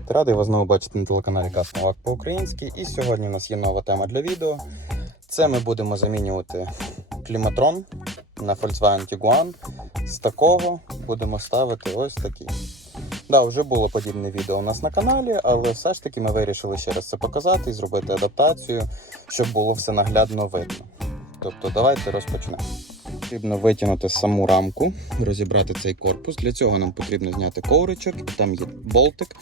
Привіт! Радий вас знову бачити на телеканалі Касмовак по-українськи. І сьогодні у нас є нова тема для відео. Це ми будемо замінювати кліматрон на Volkswagen Tiguan. З такого будемо ставити ось такий. Да, вже було подібне відео у нас на каналі, але все ж таки ми вирішили ще раз це показати і зробити адаптацію, щоб було все наглядно видно. Тобто, давайте розпочнемо. Потрібно витягнути саму рамку, розібрати цей корпус. Для цього нам потрібно зняти ковричок, і там є болтик,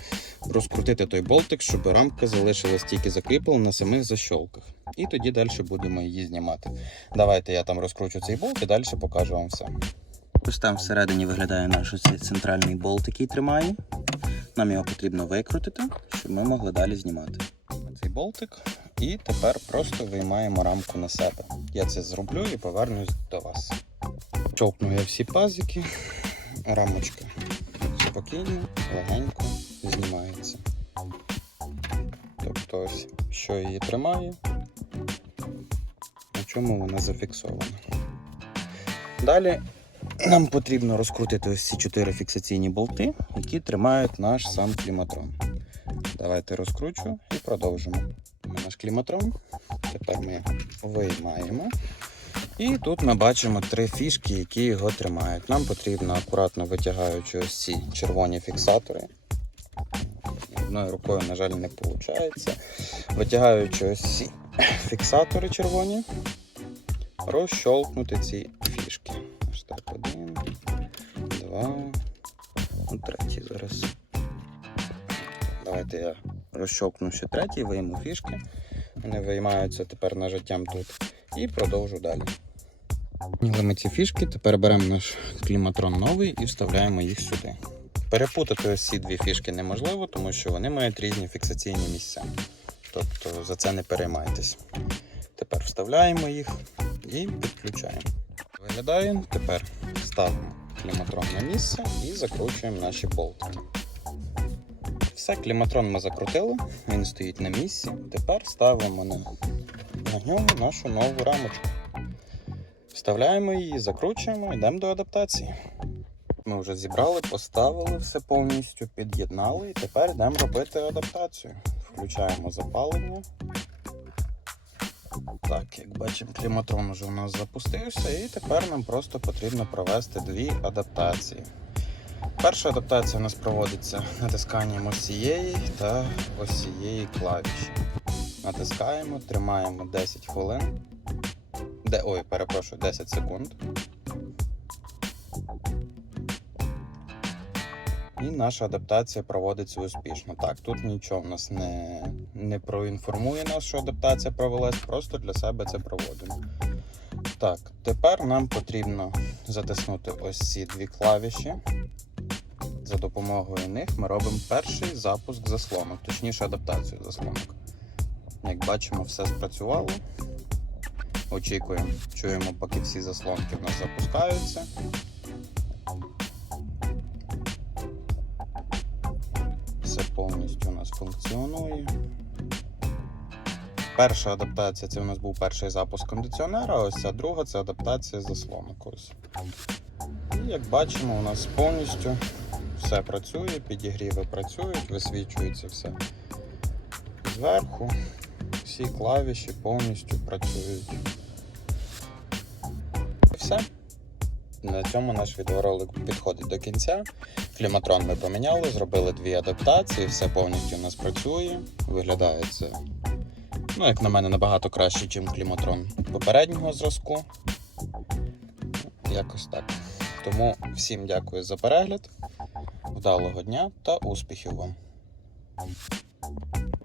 розкрутити той болтик, щоб рамка залишилась тільки закріплена на самих защолках. І тоді далі будемо її знімати. Давайте я там розкручу цей болт і далі покажу вам все. Ось там всередині виглядає наш оцей центральний болт, який тримає. Нам його потрібно викрутити, щоб ми могли далі знімати. Цей болтик. І тепер просто виймаємо рамку на себе. Я це зроблю і повернусь до вас. Човкну я всі пазики, рамочка спокійно, легенько знімається. Тобто ось, що її тримає, на чому вона зафіксована. Далі нам потрібно розкрутити ось ці чотири фіксаційні болти, які тримають наш сам кліматрон. Давайте розкручу і продовжимо. Наш кліматрон. Тепер ми виймаємо. І тут ми бачимо три фішки, які його тримають. Нам потрібно акуратно витягаючи ось ці червоні фіксатори. Одною рукою, на жаль, не виходить. Витягаючи ось ці фіксатори червоні, розщолкнути ці фішки. Ось так, один, два, ну, третій зараз. Давайте я розщолкну ще третій, вийму фішки. Вони виймаються тепер нажиттям тут. І продовжу далі. Зняли ми ці фішки, тепер беремо наш кліматрон новий і вставляємо їх сюди. Перепутати ось ці дві фішки неможливо, тому що вони мають різні фіксаційні місця. Тобто за це не переймайтесь. Тепер вставляємо їх і підключаємо. Виглядає, тепер ставимо кліматрон на місце і закручуємо наші болтики. Все, кліматрон ми закрутили, він стоїть на місці. Тепер ставимо на, на нього нашу нову рамочку. Вставляємо її, закручуємо, йдемо до адаптації. Ми вже зібрали, поставили все повністю, під'єднали і тепер йдемо робити адаптацію. Включаємо запалення. Так, як бачимо, кліматрон вже у нас запустився, і тепер нам просто потрібно провести дві адаптації. Перша адаптація у нас проводиться натисканням ось цієї та ось цієї клавіші. Натискаємо, тримаємо 10 хвилин. Де, ой, перепрошую, 10 секунд. І наша адаптація проводиться успішно. Так, тут нічого в нас не, не проінформує нас, що адаптація провелась, просто для себе це проводимо. Так, тепер нам потрібно затиснути ось ці дві клавіші. За допомогою них ми робимо перший запуск заслонок, точніше адаптацію заслонок. Як бачимо, все спрацювало. Очікуємо, чуємо, поки всі заслонки в нас запускаються. Все повністю у нас функціонує. Перша адаптація це у нас був перший запуск кондиціонера, ось ця друга це адаптація заслонок. Ось. І як бачимо, у нас повністю все працює, підігріви працюють, висвічується все зверху. Всі клавіші повністю працюють. І все. На цьому наш відеоролик підходить до кінця. Кліматрон ми поміняли, зробили дві адаптації, все повністю у нас працює. Виглядає це, ну, як на мене, набагато краще, ніж кліматрон попереднього зразку. Якось так. Тому всім дякую за перегляд, вдалого дня та успіхів вам!